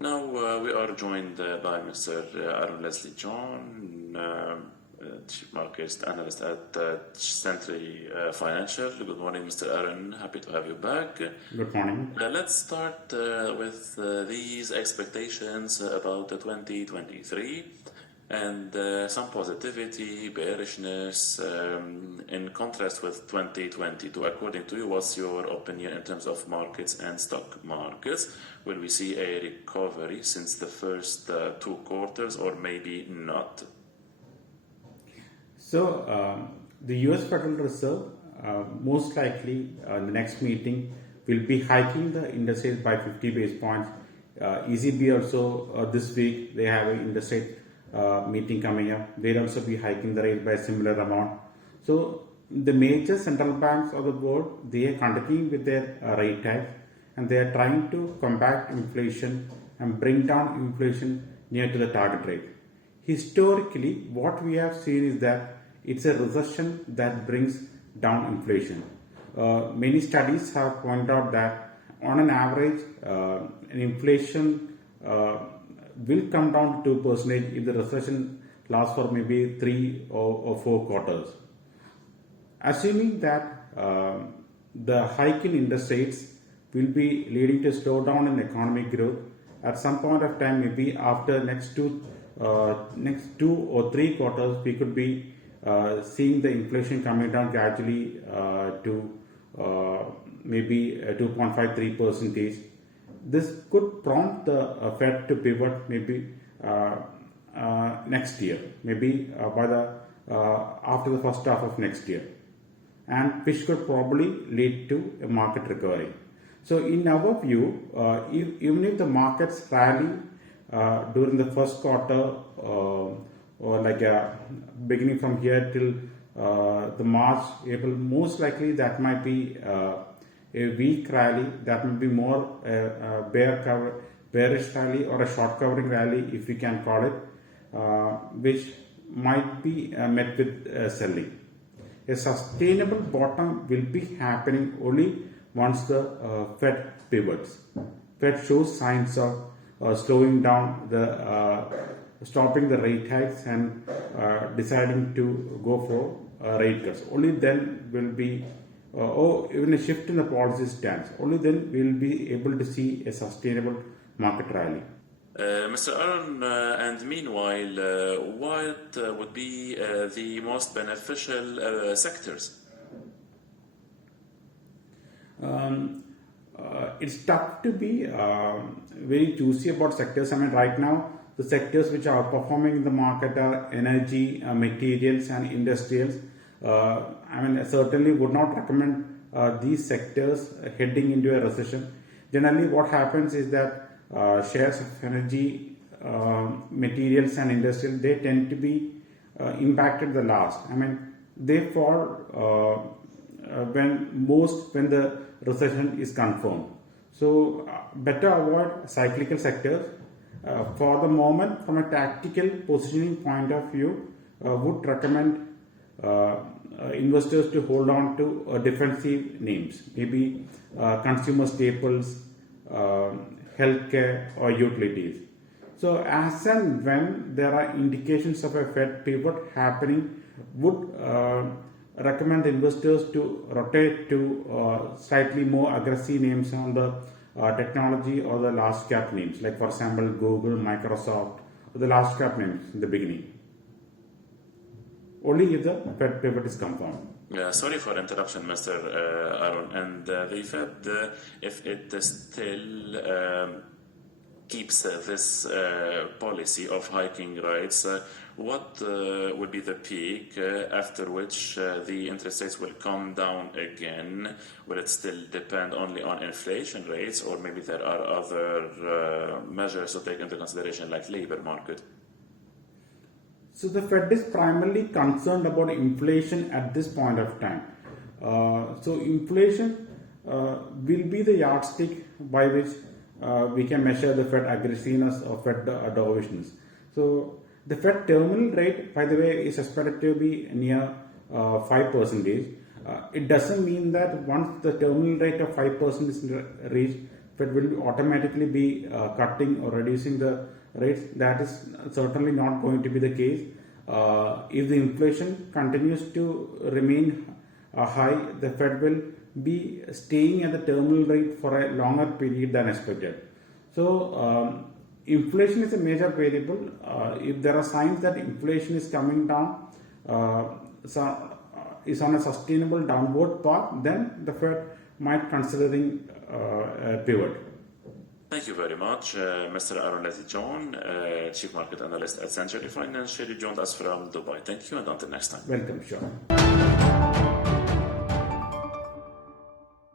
Now we are joined by Mr. Arun Leslie John, Chief Market Analyst at Century Financial. Good morning, Mr. Arun. Happy to have you back. Good morning. Let's start with these expectations about 2023 and some positivity, bearishness, in contrast with 2022. According to you, what's your opinion in terms of markets and stock markets? Will we see a recovery since the first 2 quarters or maybe not? So, the US Federal Reserve most likely in the next meeting will be hiking the interest rate by 50 basis points. ECB also this week they have an interest rate meeting coming up. They'll also be hiking the rate by a similar amount. So the major central banks of the world, they are continuing with their rate hikes and they are trying to combat inflation and bring down inflation near to the target rate. Historically, what we have seen is that it's a recession that brings down inflation. Many studies have pointed out that on an average, an inflation will come down to 2% if the recession lasts for maybe 3 or 4 quarters. Assuming that the hike in interest rates will be leading to slowdown in economic growth at some point of time, maybe after next two or 3 quarters, we could be seeing the inflation coming down gradually to maybe 2.53%. This could prompt the Fed to pivot maybe next year, maybe by the after the first half of next year, and which could probably lead to a market recovery. So, in our view, even if the markets rally during the first quarter, or like beginning from here till the March, April, most likely that might be a weak rally, that may be more bearish rally or a short covering rally, if we can call it, which might be met with selling. A sustainable bottom will be happening only once the Fed pivots. Fed shows signs of slowing down stopping the rate hikes and deciding to go for rate cuts. Only then will be or even a shift in the policy stance. Only then we will be able to see a sustainable market rally. Mr. Arun, and meanwhile, what would be the most beneficial sectors? It's tough to be very choosy about sectors. I mean, right now, the sectors which are performing in the market are energy, materials, and industrials. I mean, I certainly would not recommend these sectors heading into a recession. Generally, what happens is that shares of energy, materials, and industrial, they tend to be impacted the last. I mean, they fall when the recession is confirmed. So, better avoid cyclical sectors. For the moment, from a tactical positioning point of view, would recommend investors to hold on to defensive names, maybe consumer staples, healthcare, or utilities. So, as and when there are indications of a Fed pivot happening, would recommend investors to rotate to slightly more aggressive names on the technology or the large cap names, like for example Google, Microsoft, or the large cap names in the beginning. Only if the Fed pivot is confirmed. Sorry for interruption, Mr. Arun. And the Fed, if it still keeps this policy of hiking rates, what will be the peak after which the interest rates will come down again? Will it still depend only on inflation rates, or maybe there are other measures to take into consideration, like labor market? So the Fed is primarily concerned about inflation at this point of time. So inflation will be the yardstick by which we can measure the Fed aggressiveness or Fed dovishness. So the Fed terminal rate, by the way, is expected to be near 5%. It doesn't mean that once the terminal rate of 5% is reached, Fed will automatically be cutting or reducing the rates. That is certainly not going to be the case. If the inflation continues to remain high, the Fed will be staying at the terminal rate for a longer period than expected. So, inflation is a major variable. If there are signs that inflation is coming down, is on a sustainable downward path, then the Fed might considering a pivot. Thank you very much, Mr. Arun Leslie John, Chief Market Analyst at Century Financial. You joined us from Dubai. Thank you, and until next time. Welcome, sure.